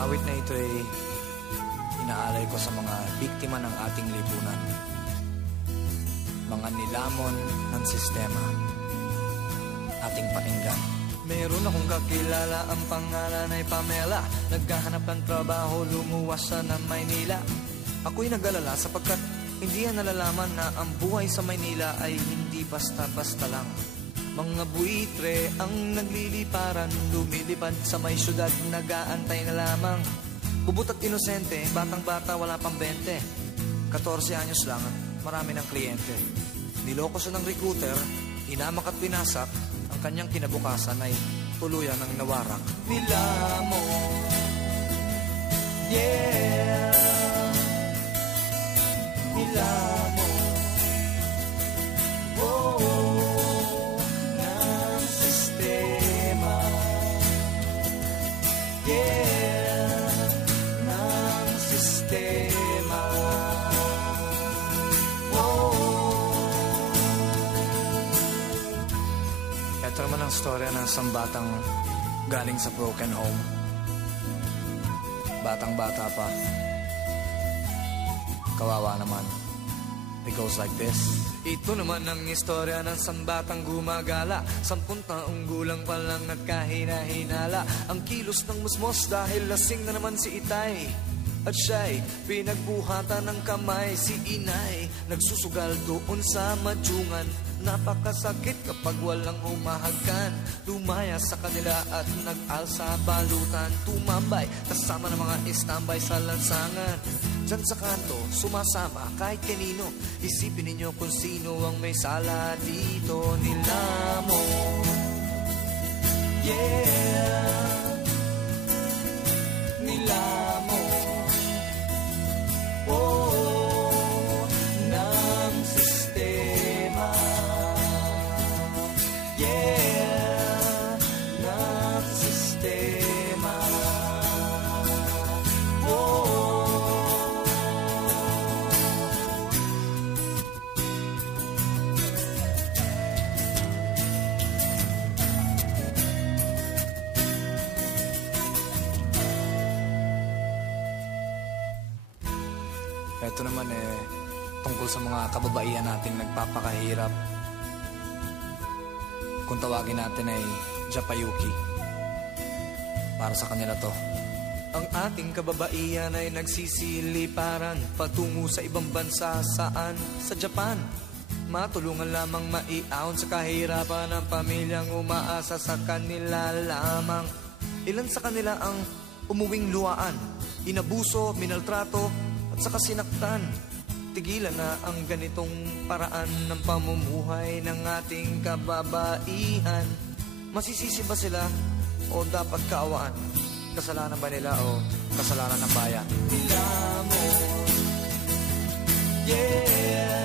awit na ito ay inaalay ko sa mga biktima ng ating lipunan, mga nilamon ng sistema. Ating pakinggan. Meron akong kakilala, ang pangalan ay Pamela. Naghahanap ng trabaho, lumuwas siya ng Maynila. Ako'y nag-alala sapagkat hindi niya nalalaman na ang buhay sa Maynila ay hindi basta-basta lang. Mga buitre ang nagliliparan, lumilipad sa may syudad, nag-aantay na lamang. Bubut at inosente, batang-bata, wala pang 20. 14 anyos lang, marami ng kliyente. Niloko siya ng recruiter, inamak at pinasak. Ang kanyang kinabukasan ay tuluyan ng nawarak. Nilamon, yeah, nilamon, oh, ng sistema, yeah, ng sistema, oh. Ito naman ang storya ng isang batang galing sa broken home. Batang-bata pa. Kawawa naman. It goes like this. Ito naman ang istorya ng isang batang gumagala. 10 taong gulang pa lang at kahina-hinala. Ang kilos ng musmos dahil lasing na naman si Itay. At siya'y pinagbuhatan ng kamay. Si Inay nagsusugal doon sa madyungan. Napakasakit kapag walang humahagkan. Lumaya sa kanila at nag-alsa balutan. Tumambay kasama ng mga istambay sa lansangan. Diyan sa kanto, sumasama kahit kanino. Isipin ninyo kung sino ang may sala dito. Nilamon, yeah, nilamon, oh, ng sistema, yeah, ng sistema, oh. Ito naman tungkol sa mga kababaihan nating nagpapakahirap. Kung tawagin natin ay Japayuki. Para sa kanila to. Ang ating kababaihan ay nagsisiliparan patungo sa ibang bansa. Saan? Sa Japan. Matulungan lamang maiahon sa kahirapan ng pamilyang umaasa sa kanila lamang. Ilan sa kanila ang umuwing luwaan, inabuso, minaltrato, at saka sinaktan. Tigilan na ang ganitong paraan ng pamumuhay ng ating kababaihan. Masisisi ba sila o dapat kaawaan? Kasalanan ba nila o kasalanan ng bayan? Nilamon, yeah.